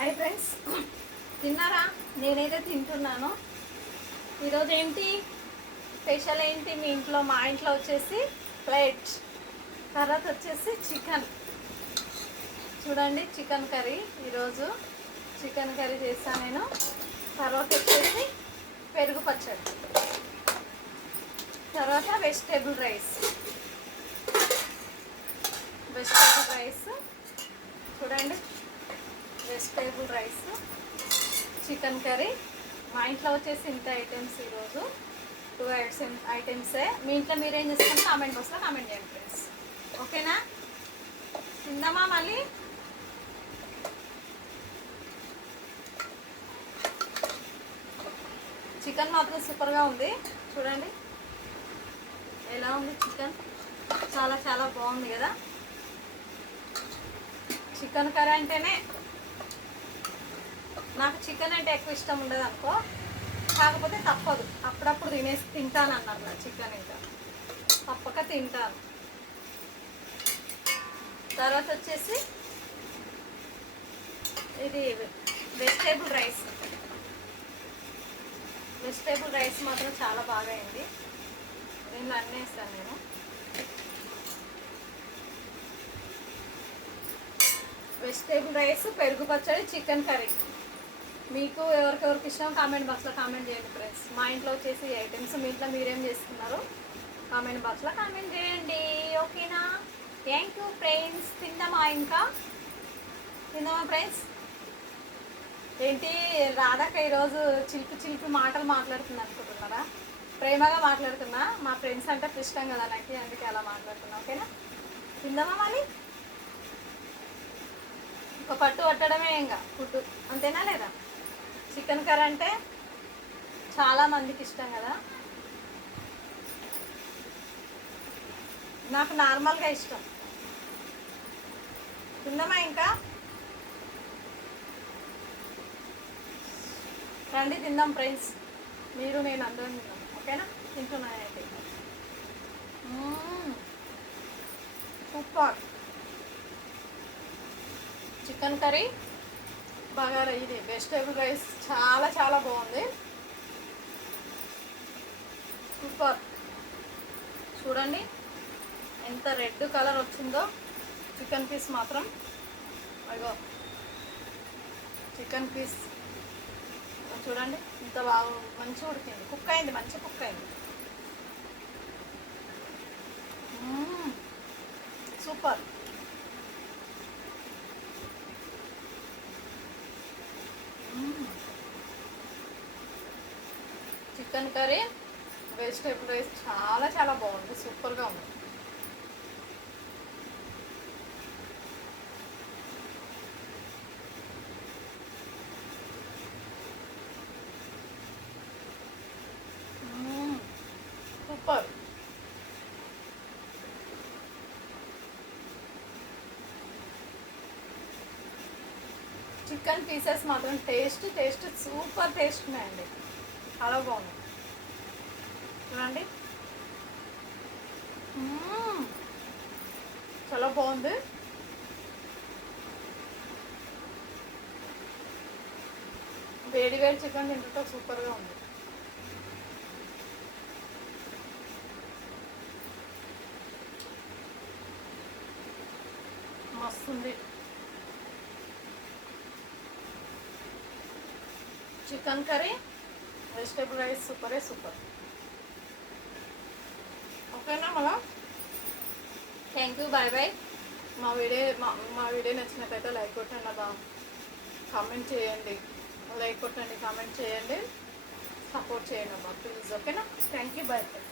Hi friends, తిన్నారా? నేనైతే తింటున్నాను. ఈరోజు ఏంటి స్పెషల్ ఏంటి మీ ఇంట్లో? మా ఇంట్లో వచ్చేసి ప్లేట్, తర్వాత వచ్చేసి చికెన్. చూడండి, చికెన్ కర్రీ. ఈరోజు చికెన్ కర్రీ చేస్తాను నేను. తర్వాత వచ్చేసి పెరుగు పచ్చడి, తర్వాత వెజిటేబుల్ రైస్. చూడండి, వెజిటేబుల్ రైస్, చికెన్ కర్రీ. మా ఇంట్లో వచ్చేసి ఇంత ఐటమ్స్. ఈరోజు 2 ఐటమ్సే. మీ ఇంట్లో మీరేం చేస్తారో కామెంట్ బాక్స్లో కామెంట్ చేయండి ఫ్రెండ్స్. ఓకేనా? తిందామా మళ్ళీ? చికెన్ మాత్రం సూపర్గా ఉంది. చూడండి ఎలా ఉంది చికెన్. చాలా చాలా బాగుంది కదా. చికెన్ కర్రీ అంటేనే నాకు చికెన్ అంటే ఎక్కువ ఇష్టం ఉండదు అనుకో, కాకపోతే తప్పదు, అప్పుడప్పుడు తింటాను అన్నారు నా చికెన్, ఇంకా తప్పక తింటాను. తర్వాత వచ్చేసి ఇది వెజిటేబుల్ రైస్. వెజిటేబుల్ రైస్ మాత్రం చాలా బాగా అయింది. దీనిలో అన్నీ వేస్తాను నేను. వెజిటేబుల్ రైస్, పెరుగు పచ్చడి, చికెన్ కర్రీ. మీకు ఎవరికెవరికి ఇష్టం కామెంట్ బాక్స్లో కామెంట్ చేయండి ఫ్రెండ్స్. మా ఇంట్లో వచ్చేసి ఐటమ్స్. మీ ఇంట్లో మీరేం చేస్తున్నారు కామెంట్ బాక్స్లో కామెంట్ చేయండి. ఓకేనా? Thank you friends. తిందామా? ఇంకా తిందామా ఫ్రెండ్స్? ఏంటి రాధాక ఈరోజు చిలిపి మాటలు మాట్లాడుతున్నా అనుకుంటున్నారా? ప్రేమగా మాట్లాడుతున్నా. మా ఫ్రెండ్స్ అంటే ఇష్టం కదా నాకు, అందుకే అలా మాట్లాడుతున్నా. ఓకేనా? తిందామా మళ్ళీ? ఒక పట్టు పట్టడమే ఇంకా ఫుడ్, అంతేనా లేదా? చికెన్ కర్రీ అంటే చాలా మందికి ఇష్టం కదా. నాకు నార్మల్గా ఇష్టం. తిందామా ఇంకా? రండి తిందాం ఫ్రెండ్స్. మీరు నేను అందరం తిందాం. ఓకేనా? తింటున్నానండి. సూపర్ చికెన్ కర్రీ, బగారా, ఇది వెజిటేబుల్ రైస్ చాలా చాలా బాగుంది. సూపర్. చూడండి ఎంత రెడ్ కలర్ వచ్చిందో చికెన్ పీస్ మాత్రం. అయ్యో, చికెన్ పీస్ చూడండి ఇంత బాగా మంచిగా ఉడికింది. కుక్ అయింది, మంచి కుక్ అయింది. Super. Chicken curry, vegetable rice చాలా చాలా బాగుంది. సూపర్గా ఉంది. సూపర్. చికెన్ పీసెస్ మాత్రం టేస్ట్ సూపర్ టేస్ట్ ఉన్నాయండి. చాలా బాగుంది. చూడండి చాలా బాగుంది. వేడి చికెన్ తింటుంటే సూపర్గా ఉంది. మస్తుంది. Chicken curry, vegetable rice super. ఓకేనా? మళ్ళా థ్యాంక్ యూ, బాయ్ బాయ్. మా వీడియో నచ్చినట్లయితే లైక్ కొట్టండి అబ్బా, కామెంట్ చేయండి. లైక్ కొట్టండి, కామెంట్ చేయండి, సపోర్ట్ చేయండి అబ్బా ప్లీజ్. ఓకేనా? Thank you, bye bye.